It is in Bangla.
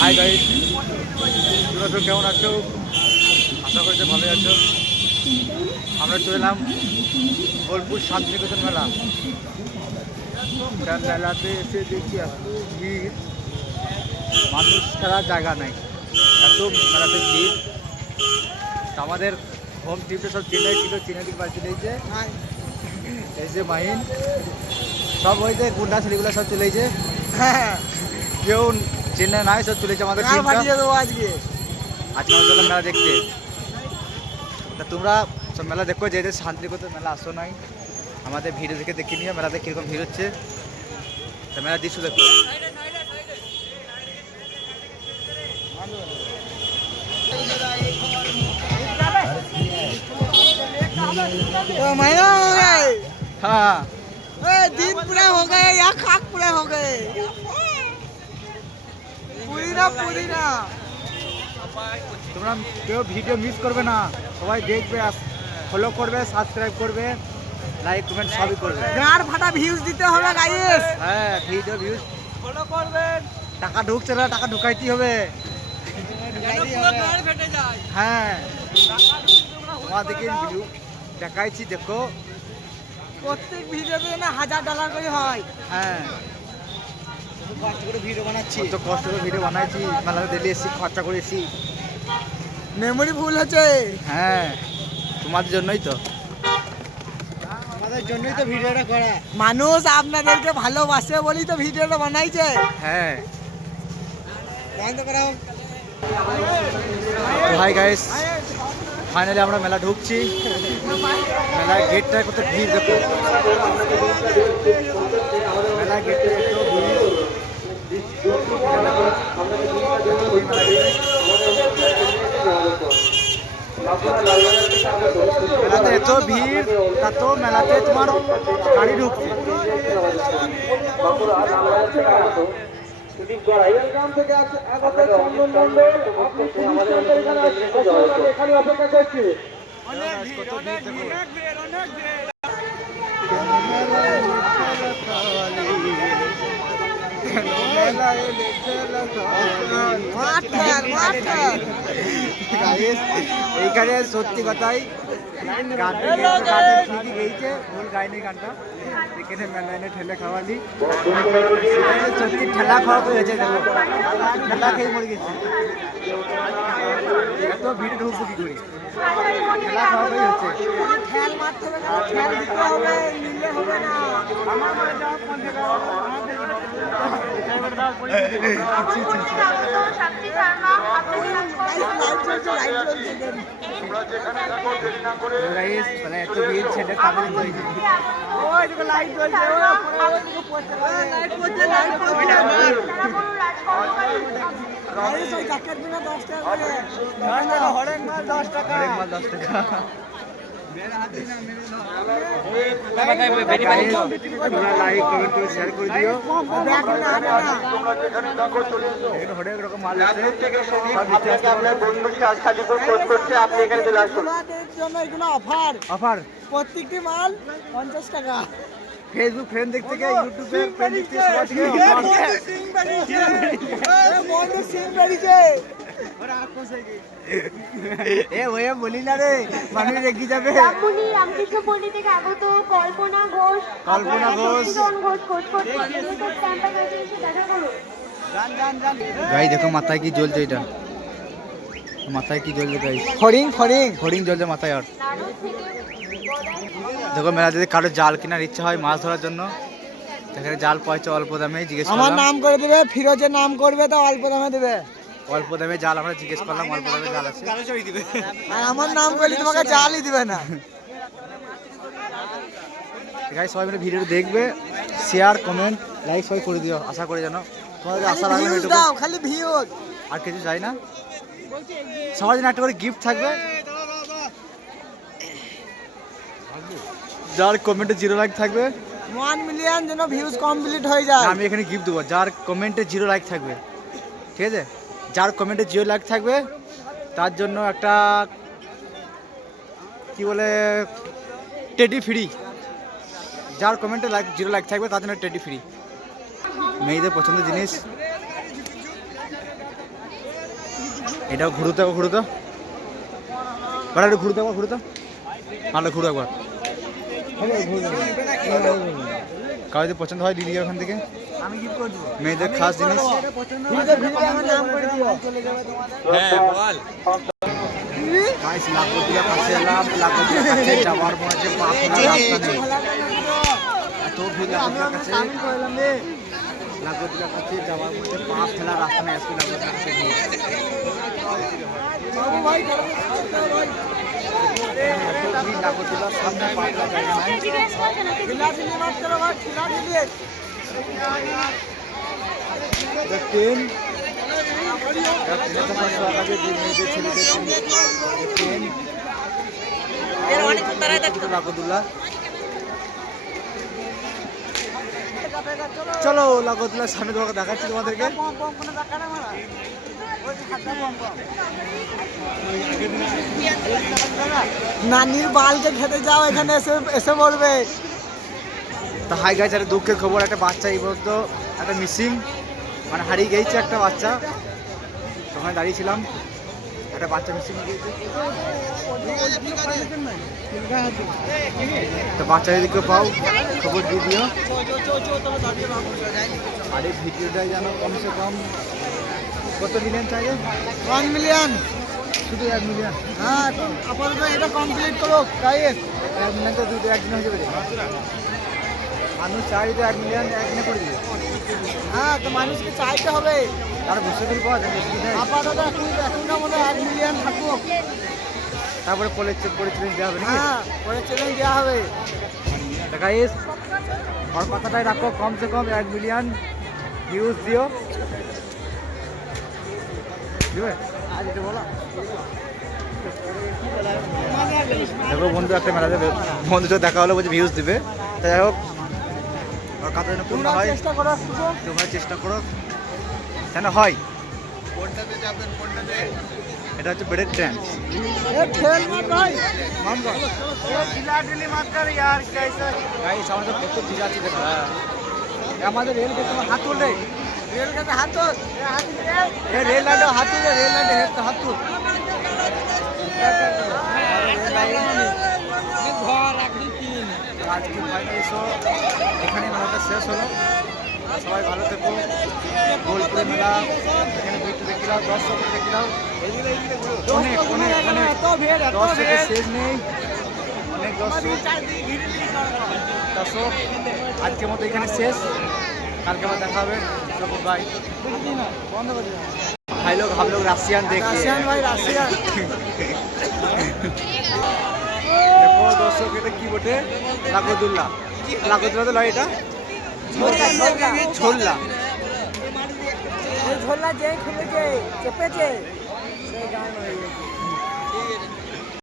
হাই গাইস, তোমরা তো কেমন আছো? আশা করছি ভালোই আছো। আমরা চলে এলাম বোলপুর শান্তিনিকেতন মেলা। মেলাতে এসে দেখছি এত ভিড়, মানুষ ছাড়া জায়গা নাই, এত মেলাতে ভিড়। আমাদের হোম টিমটা সব চেন্নাই ছিল, চেন্নাই থেকে বাড়ি চলে এসেছে। এসে মাহিন সব হয়েছে, গুন্ডা ছেলেগুলো সব চলে এসেছে। কেউ চেন্নাই নাই, সব চলেছে আমাদের টিমটা। আজকে আমরা চললাম মেলা দেখতে। তা তোমরা সব মেলা দেখো, যে শান্তিনিকেতন মেলা আসো নাই, আমাদের ভিডিও দেখে নিও মেলাতে কীরকম ভিড় হচ্ছে। তা মেলা দৃশ্য দেখো। हाँ दिन पूरे हो गए या खाक पूरे हो गए पूरी ना তোমরা কেউ ভিডিও মিস করবে না, সবাই দেখবে, ফলো করবে, সাবস্ক্রাইব করবে, লাইক কমেন্ট সবই করবে। গাড় ফাটা ভিউজ দিতে হবে গাইস। হ্যাঁ, ভিডিও ভিউজ ফলো করবেন। টাকা ঢুকছে না, টাকা ঢুকাইতেই হবে। হ্যাঁ, তোমাদেরকে ভিডিও দেখাইছি, দেখো। প্রত্যেক ভিডিওতে না $1000 করে হয়। হ্যাঁ, কষ্ট করে ভিডিও বানাচ্ছি, কত কষ্ট করে ভিডিও বানাইছি, মেলাতে দিলে এসেছি, খরচা করেছি, মেমোরি ফুল হচ্ছে। হ্যাঁ, তোমাদের জন্যই তো, আমাদের জন্যই তো ভিডিওটা করা। মানুষ আপনাদেরকে ভালোবাসে বলেই তো ভিডিওটা বানাইছে। হ্যাঁ। বন্ধ করা হোক। তো হাই গাইস, ফাইনালি আমরা মেলা ঢুকছি। মেলার গেটটায় কত ভিড় দেখো, মেলার গেটটা এত ভিড়। মেলাতে এত ভিড়, এত মেলাতে তোমার গাড়ি ঢুকছে। এইখানে সত্যি কথাই গানটা ঠিকই গেইছে, ভুল গাইনি গানটা। এখানে মেলায় ঠেলে খাওয়ালি, সত্যি ঠেলা খাওয়া হয়েছে, দেখো ঠেলা খেয়ে মরে গেছে। এত ভিড়ে ঢুকবো কি করে, ঠেলা খাওয়া হচ্ছে। খেল মারতে হবে না, খেল দিতে হবে, নিলে হবে না। এত ভিড় ছেলে কাঁদে হয়েছে। লাইক কমেন্ট করে শেয়ার করে দিও। অনেক রকম মাল আছে, অফার অফার। প্রত্যেকটি মাল 50 টাকা। ফেসবুক ফ্রেন্ড দেখতে গিয়ে, ইউটিউবে ফ্রেন্ড দেখতে এ ওয়ে বলি না রে, মানুষ রেখে যাবে। রামকৃষ্ণ পল্লী থেকে আগত কল্পনা ঘোষ, কল্পনা ঘোষ। গাই দেখো মাথায় কি জ্বলছে, এটা মাথায় কি জ্বলছে গাই, ফড়িং ফড়িং ফড়িং জ্বলছে মাথায়। আর দেখো মেলা যদি কারো জাল কেনার ইচ্ছা হয় মাছ ধরার জন্য, এখানে জাল পাইছে অল্প দামে। জিজ্ঞেস আমার করলাম, নাম করে দেবে, ফিরোজের নাম করবে তো অল্প দামে দেবে। অল্প দামে জাল আমরা জিজ্ঞেস করলাম, অল্প দামে জাল আছে। আর আমার নাম করলে তোমাকে জালই দিবে না। গাইস সবাই মিলে ভিডিও দেখবে, শেয়ার কমেন্ট লাইক সবাই করে দিও, আশা করি জানো তোমাদের আশা রাখলাম ভিউজ এটুকু, দাও, খালি ভিউজ। আর কিছু চাই না। সবার জন্য একটা করে গিফট থাকবে, যার কমেন্টে 0 লাইক থাকবে 1 মিলিয়ন যেন ভিউজ কমপ্লিট হয়ে যায়। আমি এখানে গিফট দেবো। যার কমেন্টে 0 লাইক থাকবে, ঠিক আছে, যার কমেন্টে 0 লাইক থাকবে তার জন্য একটা কি বলে টেডি ফ্রি। যার কমেন্টে 0 লাইক থাকবে তার জন্য টেডি ফ্রি। মেয়েদের পছন্দের জিনিস। এটাও ঘুরুতে ঘুরুতো বড় একটু ঘুরুতে ঘুরুতো ভালো ঘুরো একবার কাউ যদি পছন্দ হয় দিদি ওখান থেকে আমি গিফট করে দেবো মেয়েদের খাস জিনিস গাইস লাগোদিয়া কাছে এলাম লাগোদিয়া কাছে যাওয়ার মধ্যে পা ফেলার রাস্তা নেই এত ভিড় লাগোদিয়া কাছে লাগোদিয়া কাছে যাওয়ার মধ্যে পা ফেলার রাস্তা নেই এত লাগোদিয়া কাছে ভিড় লাগোদিয়ার সামনে পা ফেলার জায়গা নাই দেখেন চলো লাগোদুল্লার সামনে তোমাকে দেখাচ্ছি তোমাদেরকে নানির বালকে খেতে যাও এখানে এসে এসে বলবে তা হাই গাইজ একটা দুঃখের খবর একটা বাচ্চা এই পর্যন্ত একটা মিসিং মানে হারিয়ে গেছে একটা বাচ্চা ওখানে দাঁড়িয়েছিলাম একটা বাচ্চা মিসিং হয়ে গেছে তো বাচ্চা যদি কেউ পাও খবর দিয়ে দিও আর এই ভিডিওটাই যেন কমসে কম কত মিলিয়ন চাইবে 1 মিলিয়ন শুধু 1 মিলিয়ন হ্যাঁ আপাতত এটা কমপ্লিট করো গাইস 1 মিলিয়ন তো দুটো একদিন হয়ে যাবে মানুষ চাই তো 1 মিলিয়ন একদিনে করে দিবে হ্যাঁ তো মানুষকে চাইতে হবে তার বুঝতে পারি পাওয়া যাবে আপাতত এখনকার মধ্যে 1 মিলিয়ন থাকুক তারপরে পরে চ্যালেঞ্জ দেওয়া হবে নাকি হ্যাঁ পরে চ্যালেঞ্জ দেওয়া হবে গাইস আর কথাটাই রাখো কমসে কম 1 মিলিয়ন ভিউজ দিও দিবে আজ এটা বলো দেখো বন্ধু একটা মেলা দেবে বন্ধুটা দেখা হলো বলছে ভিউজ দিবে তাই যাই হোক আর কথা যেন পূর্ণ হয় চেষ্টা করো একটু। তোমরা চেষ্টা করো যেন হয় এটা হচ্ছে বেডের ট্রেন এ ফেল মত ভাই গাইস আমাদের কত ভিড় আছে দেখো আমাদের রেল গেট হাত তুল রে রেল কাছে হাত ধর রেল লাইনে হাত তুল রেল লাইনে হাত তুল আজকে ফাইনাল শো এখানে মেলাটা শেষ হলো সবাই ভালো থেকো বোলপুরে মেলা এখানে ঘুরতে দেখলাম দর্শক দেখলাম অনেক অনেক অনেক দর্শকের শেষ নেই অনেক দর্শক আজকের মতো এখানে শেষ কালকে আবার দেখা হবে বাই বন্ধ করে দাও भाई लोग हम लोग राशियन देखिए রাশিয়ান ভাই রাশিয়ান দেখো দর্শক এটা কি বটে লাগোদুল্লাহ তো লয় এটা ছোল্লা এই ঝোলা যে খুলেছে চেপেছে সেই গান হয়ে গেছে